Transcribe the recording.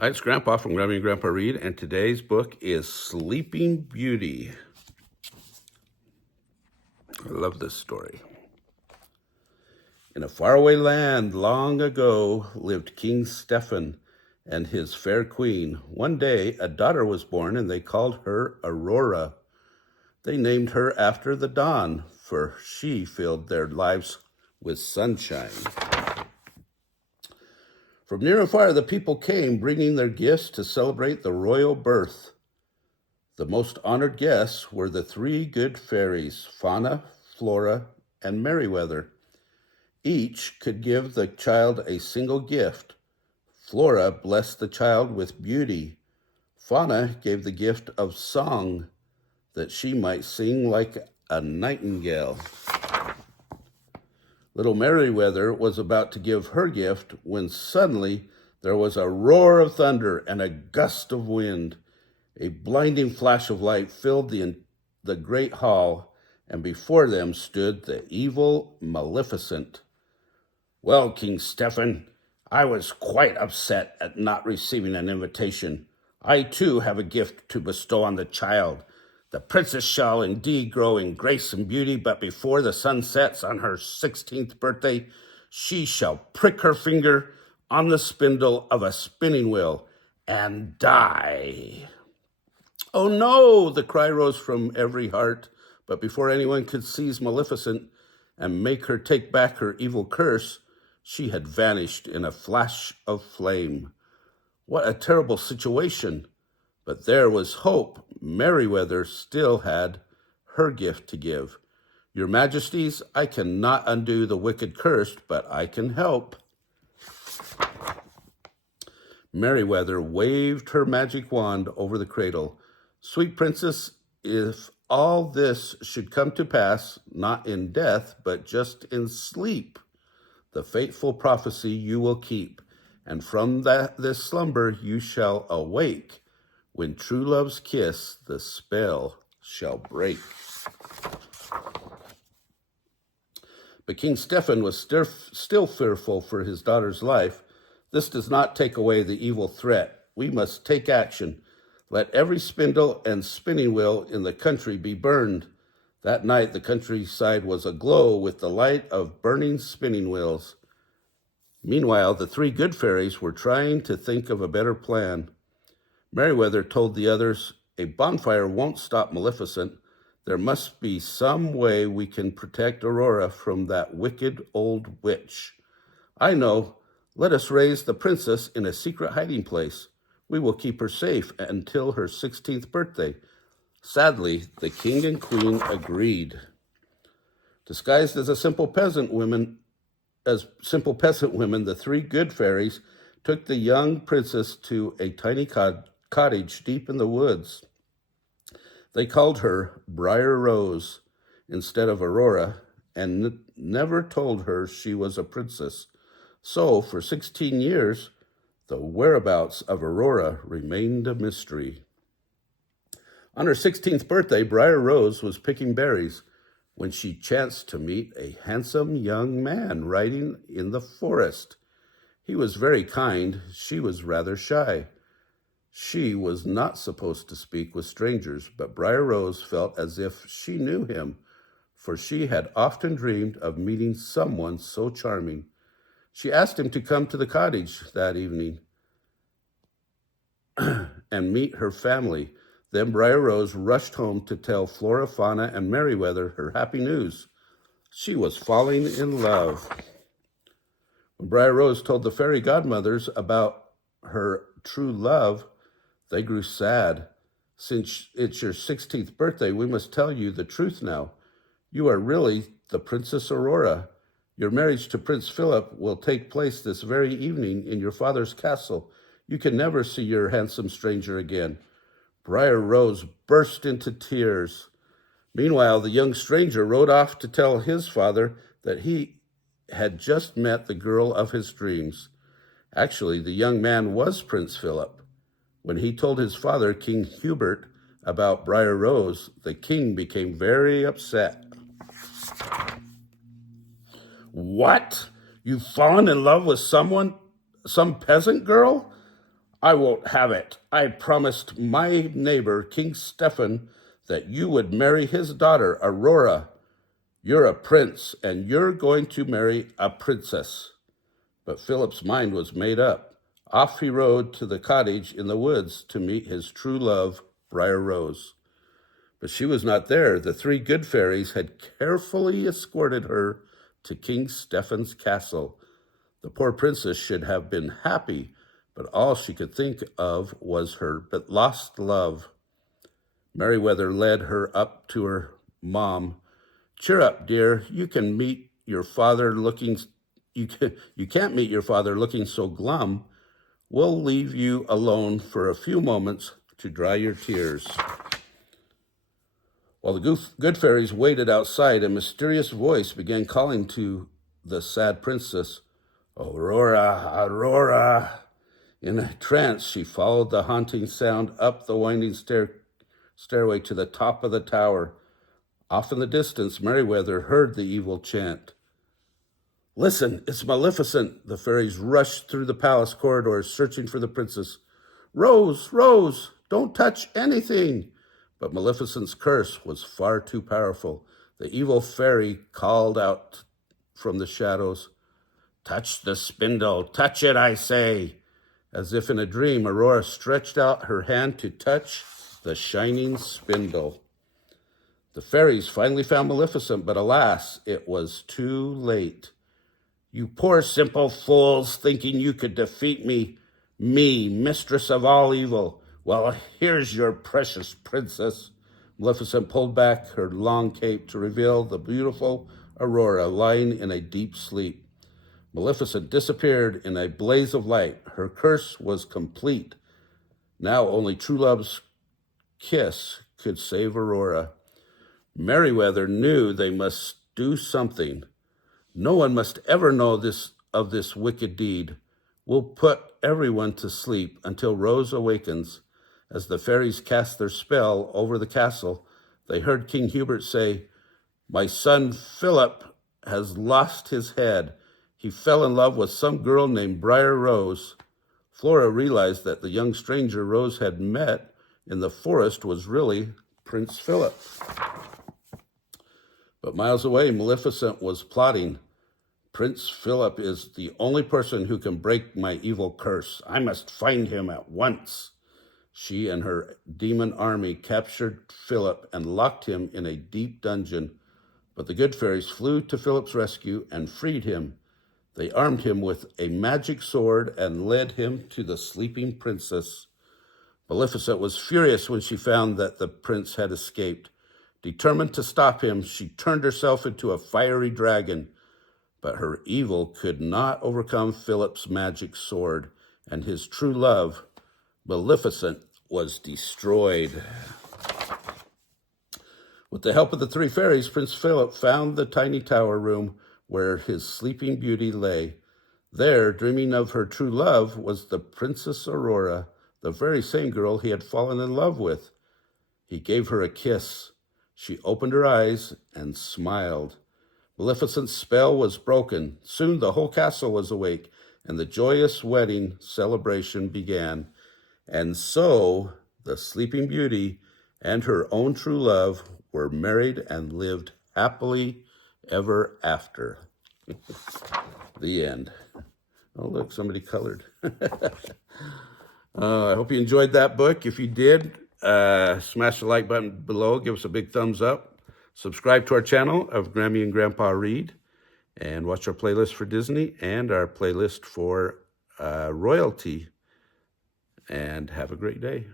Hi, it's Grandpa from Grammy and Grandpa Read, and today's book is Sleeping Beauty. I love this story. In a faraway land long ago lived King Stephen and his fair queen. One day a daughter was born, and they called her Aurora. They named her after the dawn, for she filled their lives with sunshine. From near and far the people came, bringing their gifts to celebrate the royal birth. The most honored guests were the three good fairies, Fauna, Flora, and Merryweather. Each could give the child a single gift. Flora blessed the child with beauty. Fauna gave the gift of song, that she might sing like a nightingale. Little Merryweather was about to give her gift when suddenly there was a roar of thunder and a gust of wind. A blinding flash of light filled the great hall, and before them stood the evil Maleficent. Well, King Stephen, I was quite upset at not receiving an invitation. I, too, have a gift to bestow on the child. The princess shall indeed grow in grace and beauty, but before the sun sets on her 16th birthday, she shall prick her finger on the spindle of a spinning wheel and die. Oh no, the cry rose from every heart, but before anyone could seize Maleficent and make her take back her evil curse, she had vanished in a flash of flame. What a terrible situation! But there was hope. Merryweather still had her gift to give. Your Majesties, I cannot undo the wicked curse, but I can help. Merryweather waved her magic wand over the cradle. Sweet princess, if all this should come to pass, not in death, but just in sleep, the fateful prophecy you will keep, and from this slumber you shall awake. When true love's kiss the spell shall break. But King Stephen was still fearful for his daughter's life. This does not take away the evil threat. We must take action. Let every spindle and spinning wheel in the country be burned. That night the countryside was aglow with the light of burning spinning wheels. Meanwhile, the three good fairies were trying to think of a better plan. Merryweather told the others, a bonfire won't stop Maleficent. There must be some way we can protect Aurora from that wicked old witch. I know. Let us raise the princess in a secret hiding place. We will keep her safe until her 16th birthday. Sadly, the king and queen agreed. Disguised as simple peasant women, the three good fairies took the young princess to a tiny cottage deep in the woods. They called her Briar Rose instead of Aurora, and never told her she was a princess. So, for 16 years, the whereabouts of Aurora remained a mystery. On her 16th birthday, Briar Rose was picking berries when she chanced to meet a handsome young man riding in the forest. He was very kind. She was rather shy. She was not supposed to speak with strangers, but Briar Rose felt as if she knew him, for she had often dreamed of meeting someone so charming. She asked him to come to the cottage that evening and meet her family. Then Briar Rose rushed home to tell Flora, Fauna, and Merryweather her happy news. She was falling in love. When Briar Rose told the fairy godmothers about her true love, they grew sad. Since it's your 16th birthday, we must tell you the truth now. You are really the Princess Aurora. Your marriage to Prince Phillip will take place this very evening in your father's castle. You can never see your handsome stranger again. Briar Rose burst into tears. Meanwhile, the young stranger rode off to tell his father that he had just met the girl of his dreams. Actually, the young man was Prince Phillip. When he told his father, King Hubert, about Briar Rose, the king became very upset. What? You've fallen in love with some peasant girl? I won't have it. I promised my neighbor, King Stephen, that you would marry his daughter, Aurora. You're a prince, and you're going to marry a princess. But Philip's mind was made up. Off he rode to the cottage in the woods to meet his true love, Briar Rose. But she was not there. The three good fairies had carefully escorted her to King Stephen's castle. The poor princess should have been happy, but all she could think of was her lost love. Meriwether led her up to her mom. Cheer up, dear. You can't meet your father looking so glum. We'll leave you alone for a few moments to dry your tears. While the good fairies waited outside, a mysterious voice began calling to the sad princess, Aurora, Aurora. In a trance, she followed the haunting sound up the winding stairway to the top of the tower. Off in the distance, Meriwether heard the evil chant. Listen, it's Maleficent. The fairies rushed through the palace corridors, searching for the princess. Rose, Rose, don't touch anything. But Maleficent's curse was far too powerful. The evil fairy called out from the shadows, Touch the spindle, touch it, I say. As if in a dream, Aurora stretched out her hand to touch the shining spindle. The fairies finally found Maleficent, but alas, it was too late. You poor simple fools, thinking you could defeat me, mistress of all evil. Well, here's your precious princess. Maleficent pulled back her long cape to reveal the beautiful Aurora lying in a deep sleep. Maleficent disappeared in a blaze of light. Her curse was complete. Now only true love's kiss could save Aurora. Meriwether knew they must do something. No one must ever know of this wicked deed. We'll put everyone to sleep until Rose awakens. As the fairies cast their spell over the castle, they heard King Hubert say, My son Phillip has lost his head. He fell in love with some girl named Briar Rose. Flora realized that the young stranger Rose had met in the forest was really Prince Phillip. But miles away, Maleficent was plotting. Prince Phillip is the only person who can break my evil curse. I must find him at once. She and her demon army captured Phillip and locked him in a deep dungeon. But the good fairies flew to Phillip's rescue and freed him. They armed him with a magic sword and led him to the sleeping princess. Maleficent was furious when she found that the prince had escaped. Determined to stop him, she turned herself into a fiery dragon. But her evil could not overcome Philip's magic sword, and his true love, Maleficent, was destroyed. With the help of the three fairies, Prince Philip found the tiny tower room where his sleeping beauty lay. There, dreaming of her true love, was the Princess Aurora, the very same girl he had fallen in love with. He gave her a kiss. She opened her eyes and smiled. Maleficent's spell was broken. Soon the whole castle was awake, and the joyous wedding celebration began. And so the Sleeping Beauty and her own true love were married and lived happily ever after. The end. Oh, look, somebody colored. I hope you enjoyed that book. If you did, smash the like button below. Give us a big thumbs up. Subscribe to our channel of Grammy and Grandpa Read. And watch our playlist for Disney and our playlist for royalty. And have a great day.